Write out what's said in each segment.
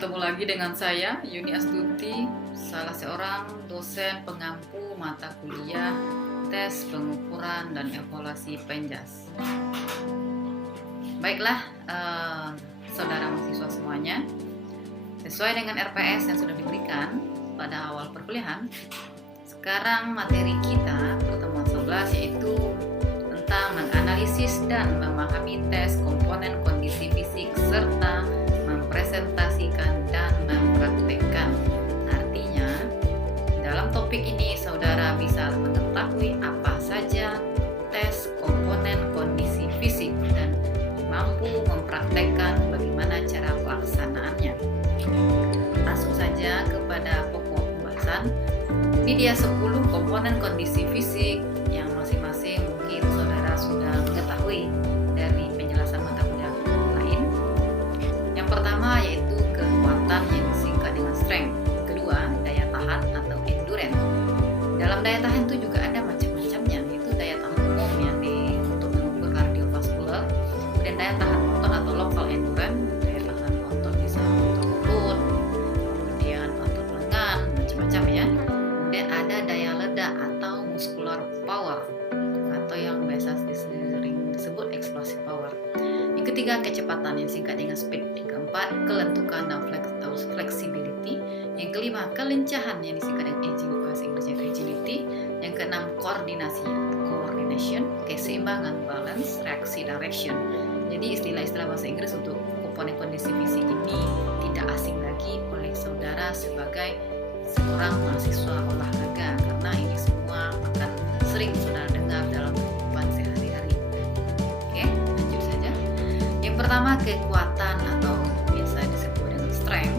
Bertemu lagi dengan saya, Yuni Astuti, salah seorang dosen pengampu mata kuliah tes pengukuran dan evaluasi penjas. Baiklah, saudara mahasiswa semuanya, sesuai dengan RPS yang sudah diberikan pada awal perkuliahan, sekarang materi kita pertemuan 11 yaitu tentang menganalisis dan memahami tes komponen kondisi fisik serta mempresentasikan dan mempraktekkan. Artinya, dalam topik ini saudara bisa mengetahui apa saja tes komponen kondisi fisik dan mampu mempraktekkan bagaimana cara pelaksanaannya. Langsung saja kepada pokok pembahasan. Ini dia 10 komponen kondisi fisik yang masing-masing mungkin saudara sudah mengetahui dari penjelasan mata kuliah lain. Yang pertama yaitu kekuatan yang disingkat dengan strength. Kedua, daya tahan atau endurance. Dalam daya tahan itu juga ada macam-macamnya, yaitu daya tahan umum yang untuk mengukur kardiovaskular, kemudian daya tahan otot atau local endurance, daya tahan otot bisa otot perut, kemudian otot lengan, macam-macam ya. Kemudian ada daya ledak atau muscular power atau yang biasa sering disebut explosive power. Yang ketiga, kecepatan yang singkat dengan speed. Yang keempat, kelentukan dan flexibility. Yang kelima, kelincahan yang disingkat dengan agility, bahasa Inggrisnya agility. Yang keenam, koordinasi, coordination, keseimbangan, balance, reaksi, direction. Jadi istilah-istilah bahasa Inggris untuk komponen kondisi fisik ini tidak asing lagi oleh saudara sebagai seorang mahasiswa olahraga, karena ini semua akan sering saudara dengar dalam kehidupan sehari-hari. Oke, lanjut saja. Yang pertama, kekuatan atau biasa disebut dengan strength.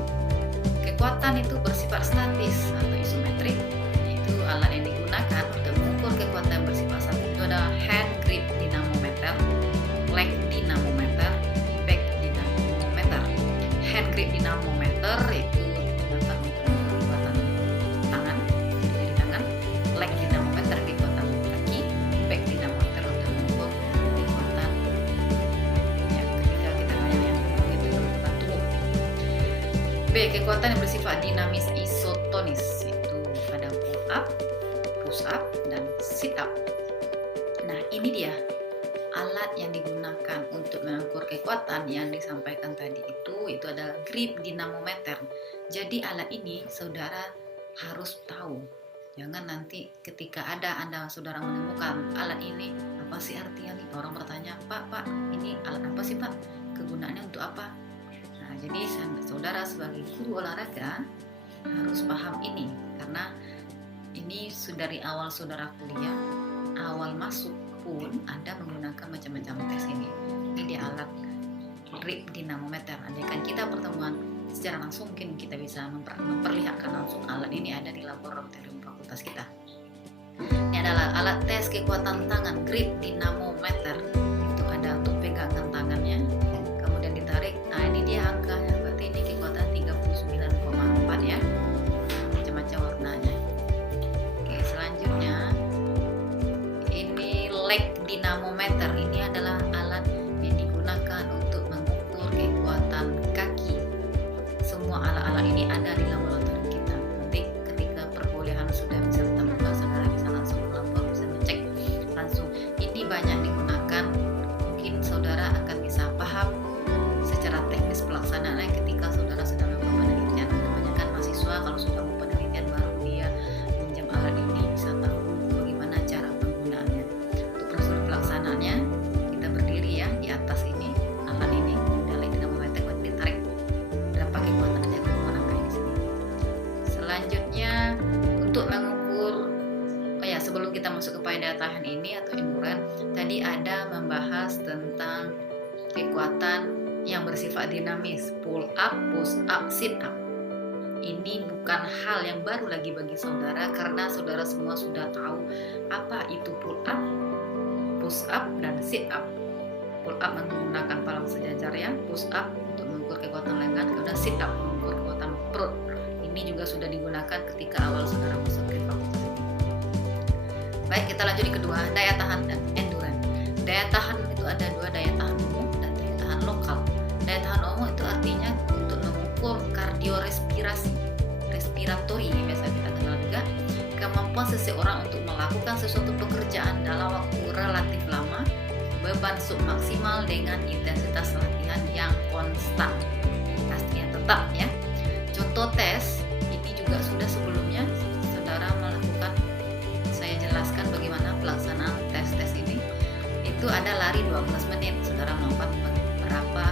Kekuatan itu bersifat statis atau isometrik, yaitu alat yang digunakan untuk mengukur kekuatan bersifat statis itu adalah hand grip dinamometer, leg dinamometer, back dinamometer. Hand grip dinamometer itu digunakan untuk mengukur kekuatan tangan, jari tangan, leg dinamometer kekuatan kaki, back dinamometer untuk mengukur kekuatan ya ketika kita yang itu kekuatan tubuh. B. Kekuatan yang bersifat dinamis isotonis, itu ada pull up, push up, dan sit up. Nah, ini dia alat yang digunakan untuk mengukur kekuatan yang disampaikan tadi itu adalah grip dinamometer. Jadi alat ini saudara harus tahu. Jangan nanti ketika Anda saudara menemukan alat ini, apa sih artinya nih? Orang bertanya, Pak, ini alat apa sih Pak? Kegunaannya untuk apa? Nah, jadi saudara sebagai guru olahraga harus paham ini, karena ini sudah dari awal saudara kuliah, awal masuk pun Anda menggunakan macam-macam tes ini. Ini dia alat grip dinamometer. Andaikan kita pertemuan secara langsung, mungkin kita bisa memperlihatkan langsung alat ini ada di laboratorium fakultas kita. Ini adalah alat tes kekuatan tangan, grip dinamometer. Itu ada untuk pegangan tangannya, kemudian ditarik. Nah, ini dia angkanya, berarti ini kekuatan 39,4 ya. Macam-macam warnanya. Oke, selanjutnya ini leg dinamometer. Ini adalah alat yang digunakan untuk mengukur kekuatan kaki. Semua alat-alat ini ada di laboratorium kita. Nanti ketika perkuliahan sudah bisa tetap muka, saudara bisa langsung melapor, bisa ngecek langsung. Ini banyak digunakan. Mungkin saudara akan bisa paham secara teknis pelaksanaannya ketika saudara sudah melakukan penelitian. Kebanyakan mahasiswa kalau sudah mau penelitian baru dia pinjam alat ini, bisa tahu bagaimana cara penggunaannya. Untuk prosedur pelaksanaannya, kita berdiri ya di atas ini, alat ini, adalah dinamometer, kemudian ditarik dan pakai kekuatan aja angka di sini. Selanjutnya untuk mengukur, sebelum kita masuk kepada daya tahan ini atau endurance, tadi ada membahas tentang kekuatan yang bersifat dinamis, pull up, push up, sit up. Ini bukan hal yang baru lagi bagi saudara, karena saudara semua sudah tahu apa itu pull up, push up, dan sit up. Pull up menggunakan palang sejajar ya, push up untuk mengukur kekuatan lengan, kemudian sit up mengukur kekuatan perut. Ini juga sudah digunakan ketika awal saudara masuk ke fakultas ini. Baik, kita lanjut di kedua, daya tahan dan endurance. Daya tahan itu ada dua, daya tahan umum dan daya tahan lokal. Daya tahan umum itu artinya untuk mengukur mengukur respiratori, biasa kita kenal juga, kemampuan seseorang untuk melakukan sesuatu pekerjaan dalam waktu relatif lama, beban submaksimal dengan intensitas latihan yang konstan, pastinya tetap ya. Contoh tes ini juga sudah sebelumnya saudara melakukan, saya jelaskan bagaimana pelaksanaan tes ini. Itu ada lari 12 menit, saudara melakukan berapa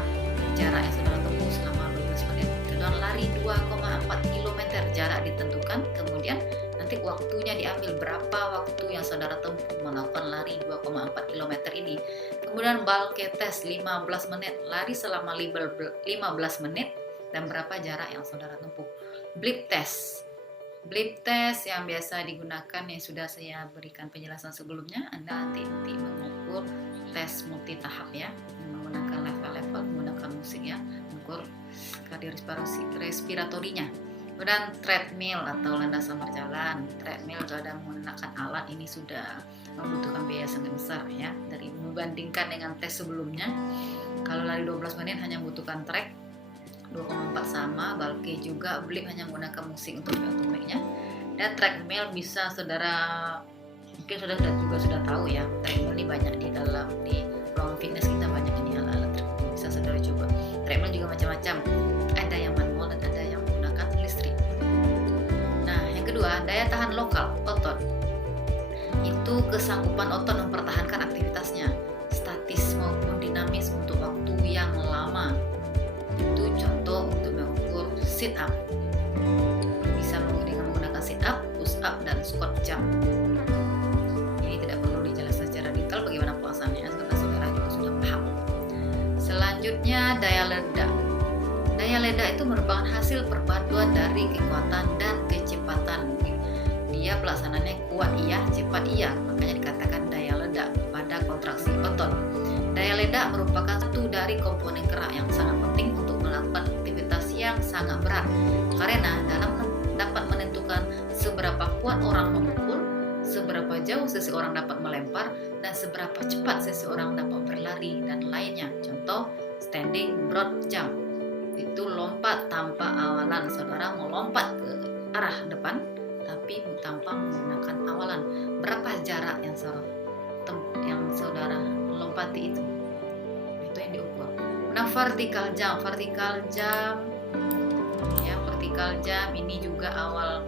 jarak yang saudara tempuh selama 12 menit. Kedua lari 2,4 km, jarak ditentukan, kemudian nanti waktunya diambil berapa waktu yang saudara tempuh melakukan lari 2,4 km ini. Kemudian bulk test 15 menit, lari selama 15 menit dan berapa jarak yang saudara tempuh. Blip test yang biasa digunakan yang sudah saya berikan penjelasan sebelumnya. Anda nanti mengukur tes multi tahap ya, menggunakan level-level, menggunakan musik ya, mengukur respiratorinya. Kemudian treadmill atau landasan berjalan. Treadmill sudah menggunakan alat ini sudah membutuhkan biaya sangat besar ya, dari membandingkan dengan tes sebelumnya. Kalau lari 12 menit hanya membutuhkan track 2,4 sama, bulky juga, blip hanya menggunakan musik untuk ritmenya. Dan treadmill bisa saudara mungkin sudah tahu ya, treadmill ini banyak di ruang fitness kita, banyak ini alat-alat treadmill, bisa saudara coba. Treadmill juga macam-macam, ada yang manual dan ada yang menggunakan listrik. Nah, yang kedua, daya tahan lokal otot. Itu kesanggupan otot mempertahankan aktivitasnya, statis maupun dinamis untuk waktu yang lama. Itu contoh untuk mengukur sit up, bisa menggunakan sit up, push up, dan squat jump. Ini tidak perlu dijelaskan secara detail bagaimana pelaksanaannya, karena saudara juga sudah paham. Selanjutnya daya ledak. Daya ledak itu merupakan hasil perpaduan dari kekuatan dan kecepatan. Dia pelaksanaannya kuat iya, cepat iya, makanya dikatakan daya ledak pada kontraksi otot. Daya ledak merupakan satu dari komponen gerak yang sangat penting untuk melakukan aktivitas yang sangat berat, karena dapat menentukan seberapa kuat orang memukul, seberapa jauh seseorang dapat melempar, dan seberapa cepat seseorang dapat berlari dan lainnya. Contoh standing broad jump, itu lompat tanpa awalan. Saudara mau lompat ke arah depan tapi tanpa menggunakan awalan. Berapa jarak yang saudara lompati itu yang diukur. Nah, vertical jump ini juga awal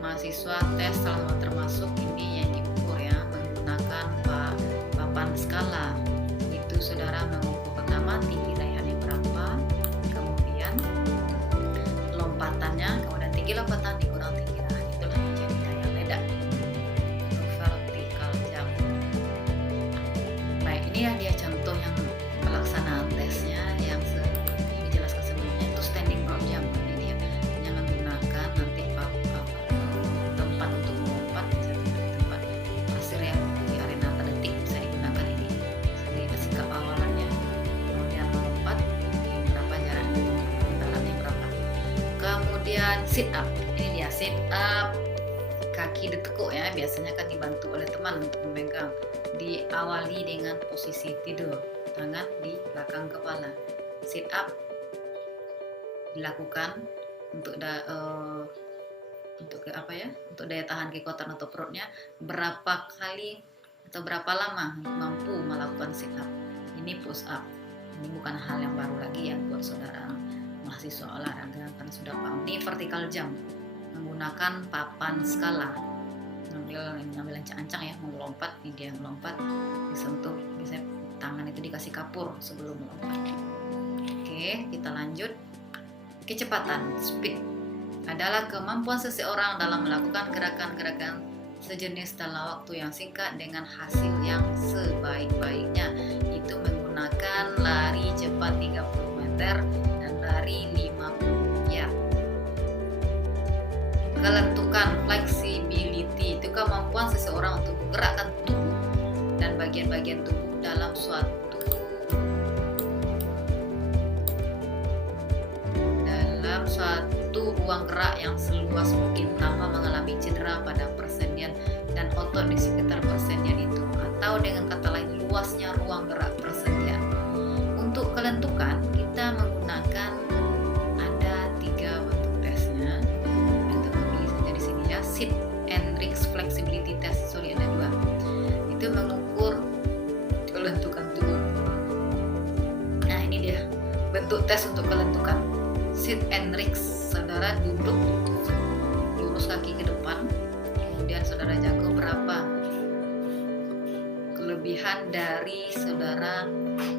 mahasiswa tes termasuk ini yang diukur ya, menggunakan papan skala. Itu saudara mengukur pertama tinggi lehernya berapa, kemudian lompatannya, kemudian tinggi lompatan dikurang tinggi leher, itulah yang menjadi daya ledak. Vertical jump. Baik, ini ya dia contoh yang pelaksanaan tesnya yang dijelaskan sebelumnya. Itu standing broad jump, ini dia yang menggunakan nanti tempat untuk melompat, bisa di tempat pasir ya, di arena atletik bisa digunakan ini. Jadi sikap awalannya, kemudian melompat berapa jarak, jaraknya berapa. Kemudian sit up, ini dia sit up, kaki ditekuk ya, biasanya kan dibantu oleh teman untuk memegang. Diawali dengan posisi tidur, tangan di belakang kepala. Sit up dilakukan untuk untuk daya tahan kekuatan atau perutnya, berapa kali atau berapa lama mampu melakukan sit up. Ini push up. Ini bukan hal yang baru lagi ya buat saudara mahasiswa olahraga, karena sudah paham. Ini vertical jump menggunakan papan skala. Ngambil ancang-ancang ya, mau melompat, ini dia melompat, disentuh, biasanya tangan itu dikasih kapur sebelum melompat. Oke, kita lanjut. Kecepatan, speed, adalah kemampuan seseorang dalam melakukan gerakan-gerakan sejenis dalam waktu yang singkat dengan hasil yang sebaik-baiknya. Itu menggunakan lari cepat 30 meter dan lari 50 yard. Kelentukan, flexibility, itu kemampuan seseorang untuk menggerakkan tubuh dan bagian-bagian tubuh dalam suatu ruang gerak yang seluas mungkin tanpa mengalami cedera pada persendian dan otot di sekitar persendian itu, atau dengan kata lain luasnya ruang gerak persendian. Untuk kelentukan kita menggunakan ada Sit and relax. Saudara duduk, lurus kaki ke depan. Kemudian saudara jaga berapa kelebihan dari saudara,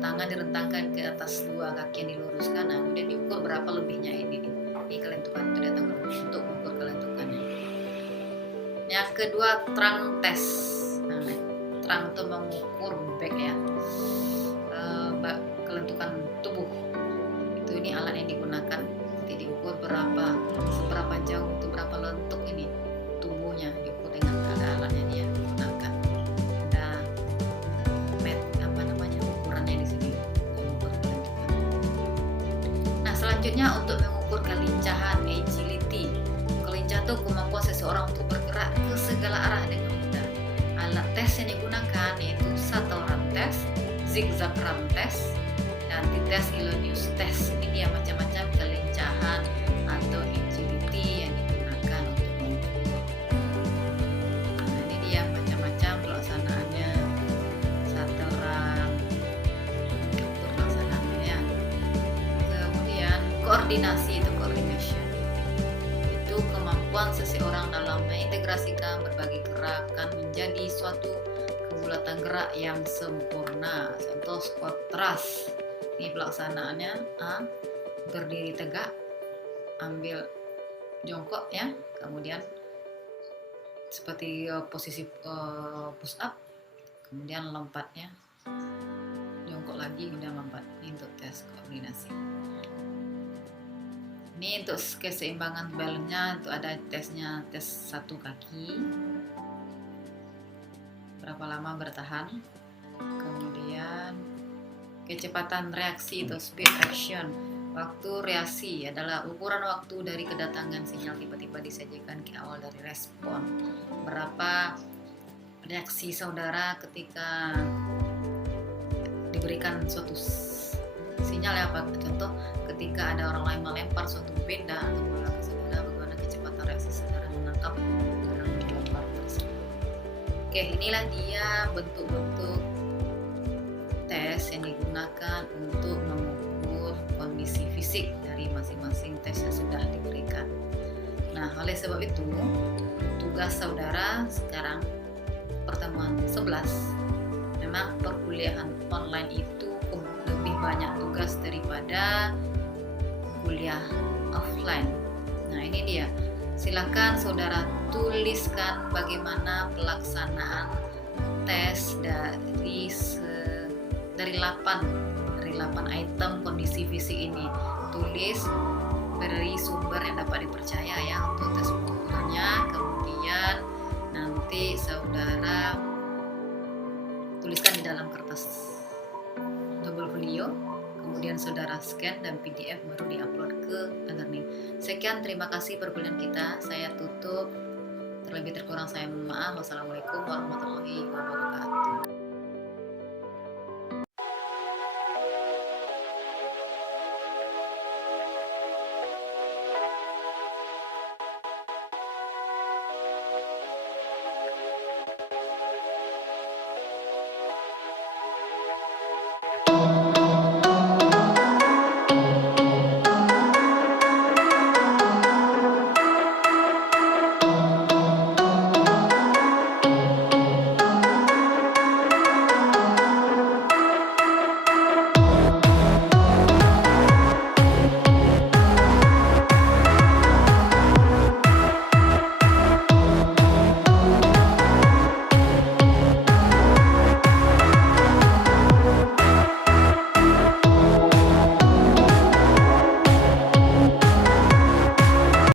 tangan direntangkan ke atas dua kaki yang diluruskan. Nah, kemudian diukur berapa lebihnya ini kelentukan itu datang untuk mengukur kelentukannya. Yang kedua, trunk test. Nah, trunk itu mengukur back ya, kelentukan tubuh. Itu ini alat yang digunakan. Nanti diukur seberapa jauh, itu berapa lentuk ini tubuhnya, diukur dengan ada alatnya dia gunakan. Ukurannya di sini mengukur kelentukan. Nah, selanjutnya untuk mengukur kelincahan, agility. Kelincah itu kemampuan seseorang untuk bergerak ke segala arah dengan mudah. Alat tes yang digunakan yaitu shuttle run test, zigzag run test, dan tes Elonius test. Ini dia macam-macam kelincahan atau agility yang digunakan untuk mengukur. Nah, ini dia macam-macam pelaksanaannya, shuttle run, untuk pelaksanaannya ya. Kemudian koordinasi itu coordination. Itu kemampuan seseorang dalam mengintegrasikan berbagai gerakan menjadi suatu kebulatan gerak yang sempurna. Contoh squat thrust. Ini pelaksanaannya berdiri tegak, ambil jongkok ya, kemudian seperti posisi push up, kemudian lompatnya jongkok lagi, kemudian lompat. Ini untuk tes koordinasi. Ini untuk keseimbangan balance-nya, itu ada tesnya, tes satu kaki, berapa lama bertahan, kemudian kecepatan reaksi atau speed action. Waktu reaksi adalah ukuran waktu dari kedatangan sinyal tiba-tiba disajikan ke awal dari respon. Berapa reaksi saudara ketika diberikan suatu sinyal ya, Pak. Contoh ketika ada orang lain melempar suatu benda atau bola ke saudara, bagaimana kecepatan reaksi saudara menangkap barang yang dilempar tersebut. Oke, inilah dia bentuk-bentuk tes yang digunakan untuk mengukur kondisi fisik dari masing-masing tes yang sudah diberikan. Nah, oleh sebab itu, tugas saudara sekarang pertemuan 11, memang perkuliahan online itu lebih banyak tugas daripada kuliah offline. Nah, ini dia. Silakan saudara tuliskan bagaimana pelaksanaan tes dari 8 item kondisi fisik ini. Tulis dari sumber yang dapat dipercaya ya untuk tes pengukurannya. Kemudian nanti saudara tuliskan di dalam kertas double folio, kemudian saudara scan dan PDF baru diupload ke e-learning. Sekian, terima kasih perkuliahan kita. Saya tutup. Terlebih terkurang saya mohon maaf. Wassalamualaikum warahmatullahi wabarakatuh.